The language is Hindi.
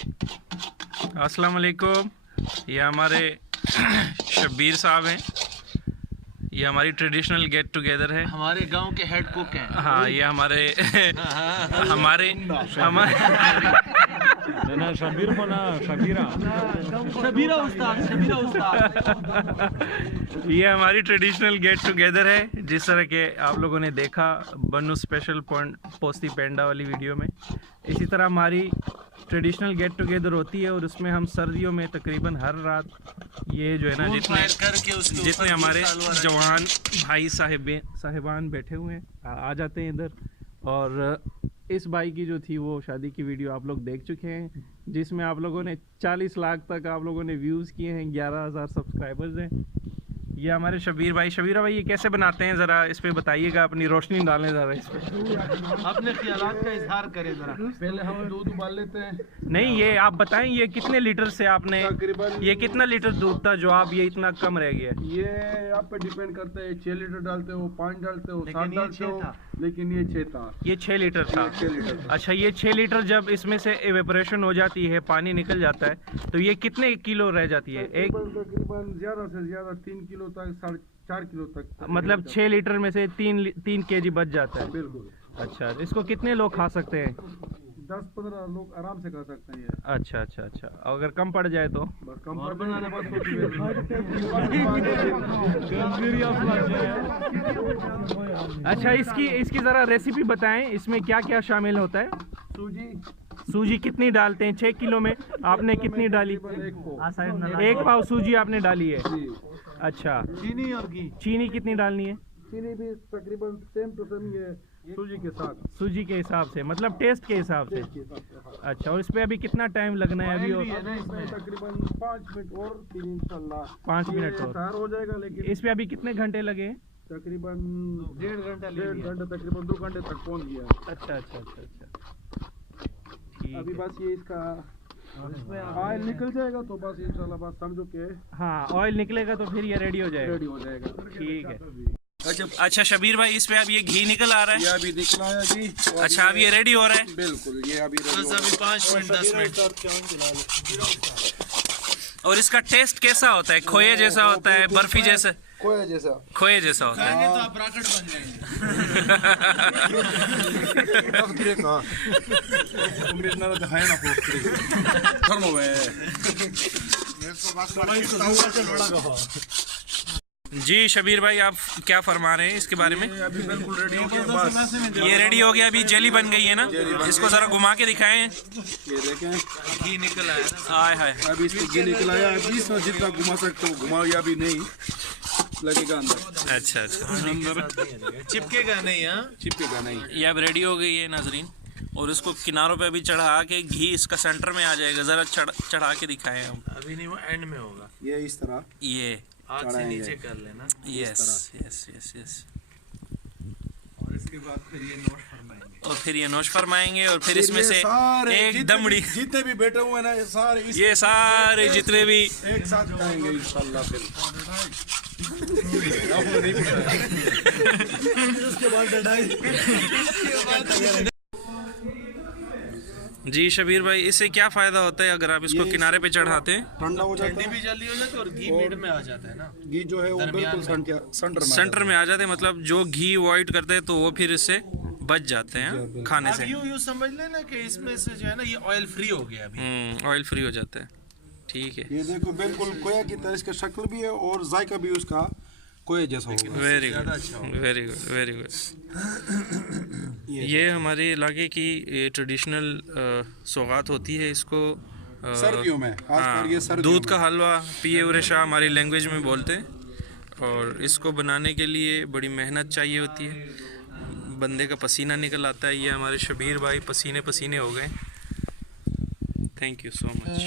अस्सलाम वालेकुम। ये हमारे शब्बीर साहब हैं। ये हमारी ट्रेडिशनल गेट टुगेदर है। हमारे गांव के हेड कुक हैं। हाँ, ये हमारे शबीरा उस्ताद। ये हमारी ट्रेडिशनल गेट टुगेदर है। जिस तरह के आप लोगों ने देखा बन्नू स्पेशल पोस्ती पेंडा वाली वीडियो में, इसी तरह हमारी ट्रेडिशनल गेट टुगेदर होती है और उसमें हम सर्दियों में तकरीबन हर रात ये जो है ना जितने हमारे जवान भाई साहिबान बैठे हुए हैं आ जाते हैं इधर। और इस भाई की जो थी वो शादी की वीडियो आप लोग देख चुके हैं, जिसमें आप लोगों ने 40 लाख तक आप लोगों ने व्यूज़ किए हैं, 11,000 सब्सक्राइबर्स हैं। ये हमारे शबीर भाई भाई ये कैसे बनाते हैं, ज़रा इस पे बताइएगा, अपनी रोशनी डालें ज़रा इस पे। अपने ख्यालात का इजहार करें ज़रा। पहले हम दूध उबाल लेते हैं। नहीं, ये आप बताएं ये कितने लीटर से आपने, ये कितना लीटर दूध था जो आप ये इतना कम रह गया? ये आप पे डिपेंड करता है, 6 लीटर डालते हो, 5 डालते हो, 7 डालते हो, लेकिन ये 6 था। ये 6 लीटर था। 6 लीटर। अच्छा, ये 6 लीटर जब इसमें से एवेपोरेशन हो जाती है, पानी निकल जाता है, तो ये कितने किलो रह जाती है? एक तकरीबन ज़्यादा से ज़्यादा 3 किलो तक, 4.5 किलो तक। मतलब 6 लीटर में से 3 केजी बच जाता है। बिल्कुल। अच्छा, इसको कितने लोग खा सकते हैं? 10-15 लोग आराम से खा सकते हैं ये। अच्छा। अगर कम पड़ जाए तो? बस कम पड़ बनाने बाद अच्छा, इसकी ज़रा रेसिपी बताएं, इसमें क्या क्या शामिल होता है? सूजी कितनी डालते हैं? 6 किलो में आपने कितनी डाली? 1 पाव सूजी आपने डाली है। अच्छा, चीनी और घी? चीनी कितनी डालनी है? चीनी भी तकरीबन सेम टू सेम ये सूजी के साथ, सूजी के हिसाब से, मतलब टेस्ट के हिसाब से। अच्छा, और इस पे अभी कितना टाइम लगना है? अभी इसमें तकरीबन 5 मिनट और, फिर इंशाल्लाह 5 मिनट और तैयार हो जाएगा। लेकिन इस पे अभी कितने घंटे लगे? तकरीबन 1.5 घंटा, तकरीबन 2 घंटे तक पहुंच गया। अच्छा। अभी बस ये इसका ऑयल निकल जाएगा तो बस इंशाल्लाह बात समझो के। हाँ, ऑयल निकलेगा तो फिर ये रेडी हो जाएगा। ठीक है। अच्छा शबीर भाई, इस पे अब ये घी निकल आ रहा है? ये अभी निकल आया जी। अच्छा, अब ये रेडी हो रहा है? बिल्कुल, ये अभी 5 मिनट 10 मिनट। और इसका टेस्ट कैसा होता है? खोए जैसा होता है, बर्फी जैसा? खोए जैसा होता है। तो आप राकेट बन जाएंगे। जी शबीर भाई, आप क्या फरमा रहे हैं इसके बारे में? अभी बिल्कुल रेडी हो गया। बस ये रेडी हो गया, अभी जेली बन गई है ना? इसको जरा घुमा के दिखाएं। ये देखें, घी निकल आया ना। हाय हाय, अभी इसको घी निकल आया। अभी इसमें जितना घुमा सकते हो घुमाओ, या भी नहीं लगेगा अंदर। अच्छा। चिपकेगा नहीं? हाँ, चिपकेगा नहीं। ये अब रेडी हो गई है नाजरीन, और इसको किनारों पे अभी चढ़ा के घी इसका सेंटर में आ जाएगा। जरा चढ़ा के दिखाएं हम। अभी नहीं, वो एंड में होगा। ये इस तरह ये हाथ से नीचे कर लेना। यस। और इसके बाद फिर ये नोश फरमाएंगे। और फिर ये नोश फरमाएंगे, और फिर इसमें से एक दमड़ी, जितने भी बैठे हुए ना, ये सारे जितने भी एक साथ खाएंगे इंशाल्लाह। फिर उसके बाद जी शबीर भाई, इससे क्या फ़ायदा होता है अगर आप इसको किनारे पे चढ़ाते हैं? ठंडा हो जाता ठंडी है, भी जल्दी हो जाती है और घी मिड में आ जाता है ना। घी जो है वो बिल्कुल सेंटर में आ जाते हैं। मतलब जो घी अवॉइड करते हैं तो वो फिर इससे बच जाते हैं खाने से। यूँ समझ लेना कि इसमें से जो है ना, ये ऑयल फ्री हो गया अभी। ऑयल फ्री हो जाता है। ठीक है। ये देखो, बिल्कुल खोया की तरह इसका शक्ल भी है और जायका भी उसका खोया जैसा होगा। Very good. ये हमारे इलाके की ट्रेडिशनल सौगात होती है। इसको सर्दियों में खासकर ये सर्दियों दूध का हलवा पिए उरे शाह हमारी लैंग्वेज में बोलते हैं। और इसको बनाने के लिए बड़ी मेहनत चाहिए होती है, बंदे का पसीना निकल आता है। ये हमारे शबीर भाई पसीने हो गए। Thank you so much.